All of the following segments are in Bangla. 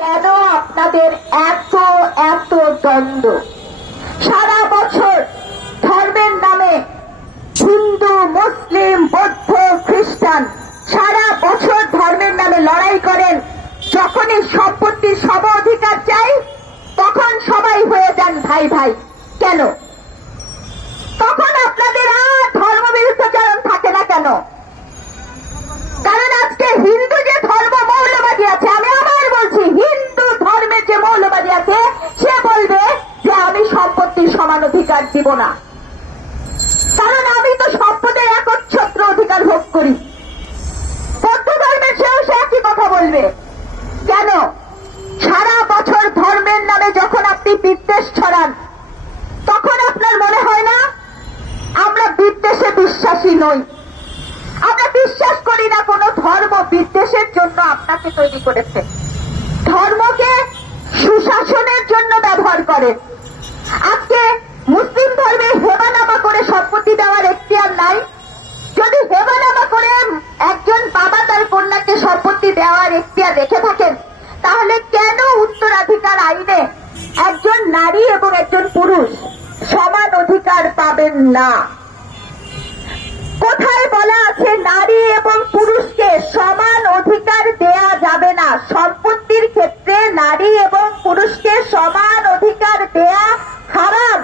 কেন আপনাদের এত এত দ্বন্দ্ব? সারা বছর ধর্মের নামে হিন্দু, মুসলিম, বৌদ্ধ, খ্রিস্টান সারা বছর ধর্মের নামে লড়াই করেন। যখনই সম্পত্তির সব অধিকার চাই, তখন সবাই হয়ে যান ভাই ভাই। কেন? সম্পত্তির সমান অধিকার দিব না। কারণ আমি তো সম্পদের একচ্ছত্র অধিকার ভোগ করি। বৌদ্ধ ধর্মের সেও সে একই কথা বলবে। কেন? সারা বছর ধর্মের নামে যখন আপনি বিদ্বেষ ছড়ান, তখন আপনার মনে হয় না, আমরা বিদ্বেষে বিশ্বাসী নই। আমরা বিশ্বাস করি না কোনো ধর্ম বিদ্বেষের জন্য আপনাকে তৈরি করেছে। ধর্মকে সুশাসনের জন্য ব্যবহার করে আজকে মুসলিম ধর্মে হেবানামা করে সম্পত্তি দেওয়ার এখতিয়ার নাই। যদি হেবানামা করে একজন বাবা তার কন্যাকে সম্পত্তি দেওয়ার এখতিয়ার রেখে থাকেন, তাহলে কেন উত্তরাধিকার আইনে একজন নারী এবং একজন পুরুষ সমান অধিকার পাবেন না? কোথায় বলা আছে নারী এবং পুরুষকে সমান অধিকার দেয়া যাবে না? সম্পত্তির ক্ষেত্রে নারী এবং পুরুষকে সমান অধিকার দেয়া হারাম।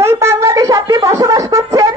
যেই বাংলাদেশ আপনি বসবাস করছেন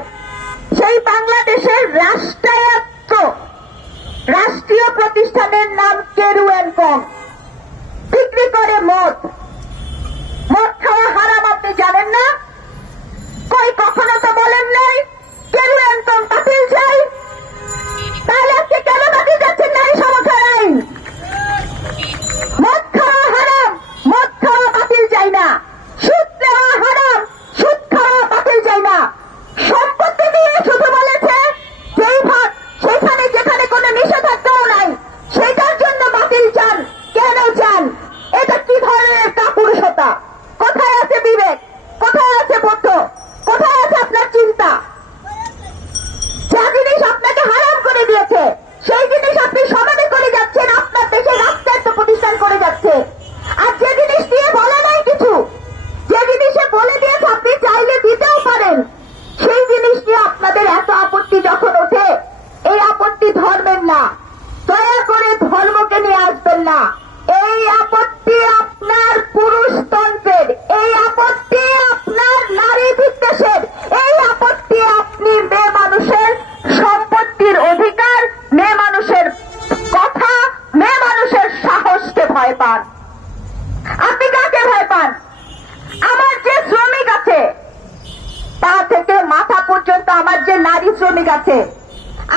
আছে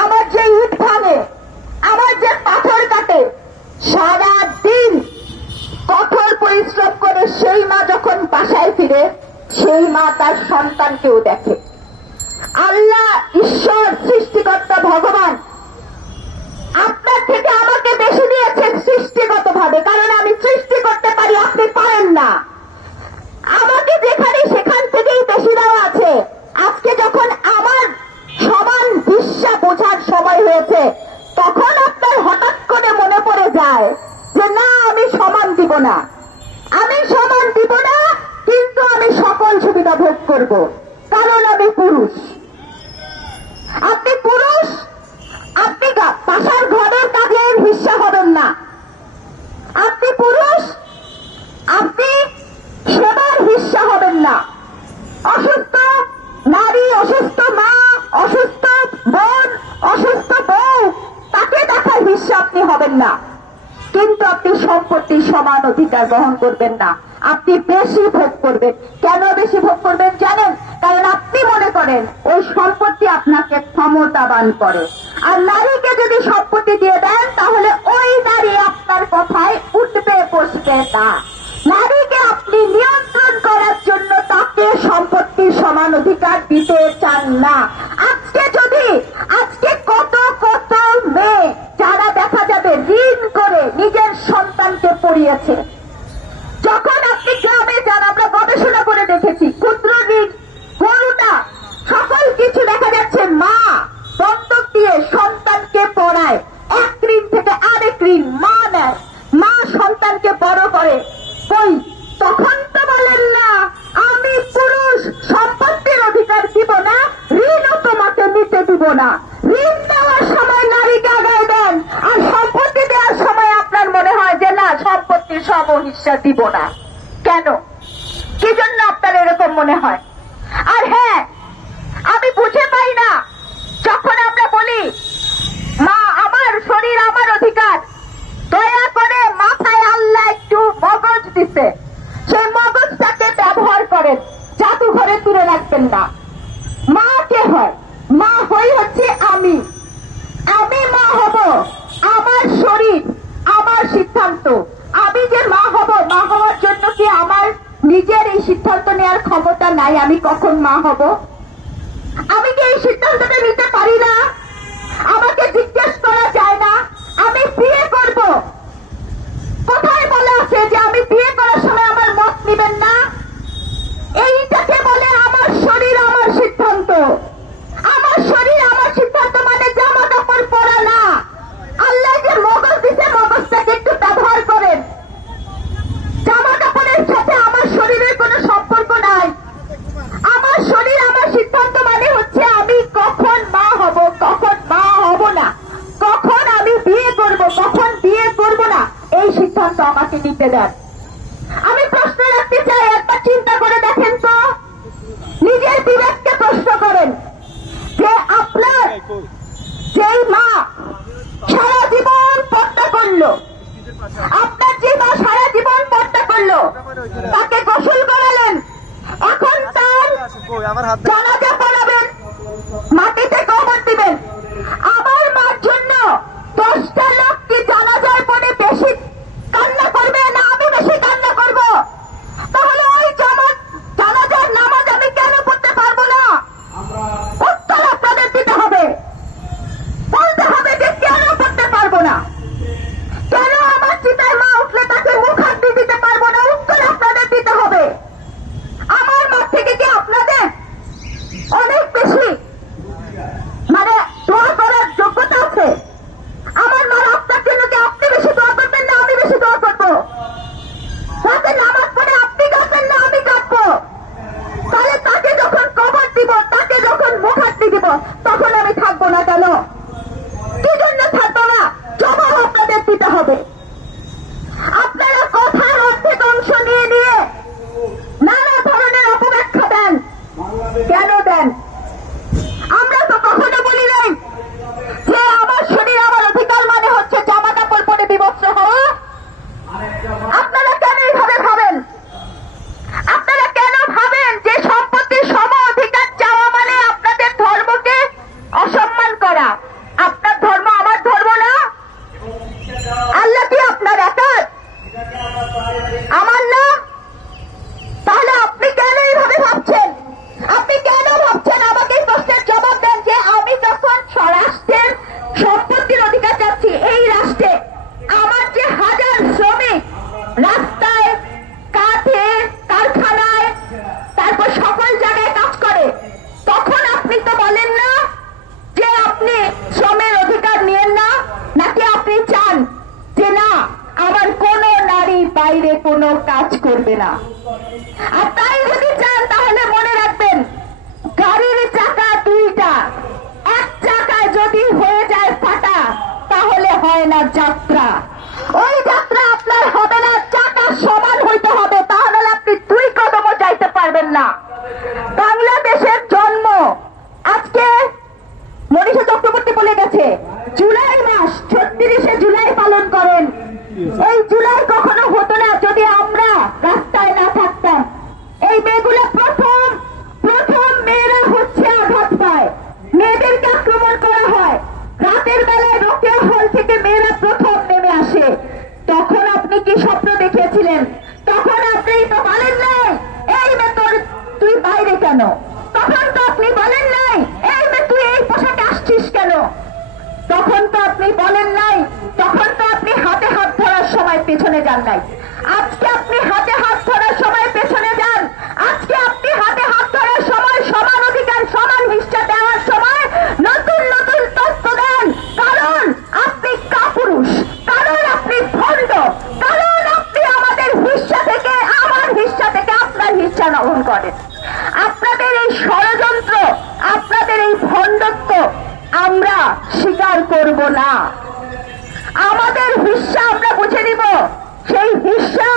আমার যে ইট ভাঙে, আমার যে পাথর কাটে সারা দিন কঠোর পরিশ্রম করে সেই মা যখন বাসায় ফিরে, সেই মা তার সন্তানকেও দেখে। আল্লাহ, ঈশ্বর, সৃষ্টিকর্তা, ভগবান, আপনার থেকে আমাকে বেশি দিয়েছে সৃষ্টিগত ভাবে কারণ আমি সৃষ্টি করতে পারি, আপনি পারেন না। আমাকে যেখানে সেখান থেকেই বেশি সম্পত্তির সমান অধিকার গ্রহণ করবেন না। আপনি বেশি ভোগ করবেন। কেন বেশি ভোগ করবেন জানেন? কারণ আপনি মনে করেন, ওই সম্পত্তি আপনাকে ক্ষমতাবান করে। আর নারীকে যদি সম্পত্তি দিয়ে দেন, তাহলে ওই নারী আপনার কথায় উঠবে, বসবে না। নারীকে আপনি নিয়ন্ত্রণ করার জন্য তাকে সম্পত্তির সমান অধিকার দিতে চান না। সম হিস্সা দিব না। কেন? কি জন্য আপনার এরকম মনে হয়? আর হ্যাঁ আমি বুঝে পাই না, যখন আমরা বলি, মা, আমার শরীর আমার অধিকার। দয়া করে মাথায় আল্লাহ একটু মগজ দিতে। সেই মগজটাকে ব্যবহার করেন, জাদুঘরে তুলে রাখবেন না। মা কে হয়? মা হই হচ্ছে আমি। আমি মা হব, আমার শরীর, আমার সিদ্ধান্ত। যে মা হব, মা হওয়ার জন্য কি আমার নিজের এই সিদ্ধান্ত নেওয়ার ক্ষমতা নাই? আমি কখন মা হব? আমি কি এই সিদ্ধান্তটা নিতে পারি না আমাকে জিজ্ঞেস করা যায় না আমি বিয়ে করব কোথায় বলা আছে যে আমি বিয়ে করার সময় আমার মত নেবেন না এইটাকে বলে আমার শরীর আমার সিদ্ধান্ত আমার শরীর আমার সিদ্ধান্ত মানে জামা কাপড় পরা না আল্লাহ যে মগজ দিছে মগজটাকে একটু ব্যবহার করেন জামা কাপড়ের সাথে আমার শরীরের কোনো সম্পর্ক নাই আমার শরীর আমার সিদ্ধান্ত মানে হচ্ছে আমি কখন মা হব কখন মা হব না কখন আমি বিয়ে করব কখন বিয়ে করব না এই সিদ্ধান্ত নিতে দেন। আমি প্রশ্ন রাখতে চাই, একবার চিন্তা করে দেখেন তো। নিজের বিবেককে প্রশ্ন করেন যে আপনার যেই মা সারা জীবন পর্দা করল, আপনার যে মা সারা জীবন পর্দা করল, তাকে গোসল করালেন, এখন তার জানাজা পড়াবেন, মাটিতে কবর দিবেন। আমার মার জন্য দশটা যাত্রা। ওই যাত্রা আপনার হবে না চাকা সমান হইতে হবে, তাহলে আপনি দুই কদমও যাইতে পারবেন না। বাংলাদেশের জন্ম আজকে মনীষা চক্রবর্তী বলে গেছে, জুলাই মাস ছত্রিশে জুলাই পালন করেন। এই জুলাই কখনো হতো না, যদি আমরা পেছনে যান নাই। আজকে আপনি হাতে হাত ধরার সময় পেছনে যান। আজকে আপনি হাতে হাত ধরার সময় সমান অধিকার, সমান নিষ্ঠা দেওয়ার সময় নতুন নতুন তথ্য দেন। কারণ আপনি কাপুরুষ, কারণ আপনি ভণ্ড, কারণ আপনি আমাদের হিসা থেকে, আমার হিসা থেকে আপনার হিসা গ্রহণ করেন। আপনাদের এই ষড়যন্ত্র, আপনাদের এই ভণ্ডত্ব আমরা স্বীকার করব না। আমাদের হিস্সা আমরা বুঝে দিব সেই হিস্সা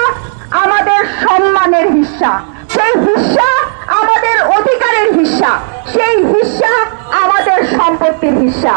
আমাদের সম্মানের হিস্সা। সেই হিস্সা আমাদের অধিকারের হিস্সা। সেই হিস্সা আমাদের সম্পত্তির হিস্সা।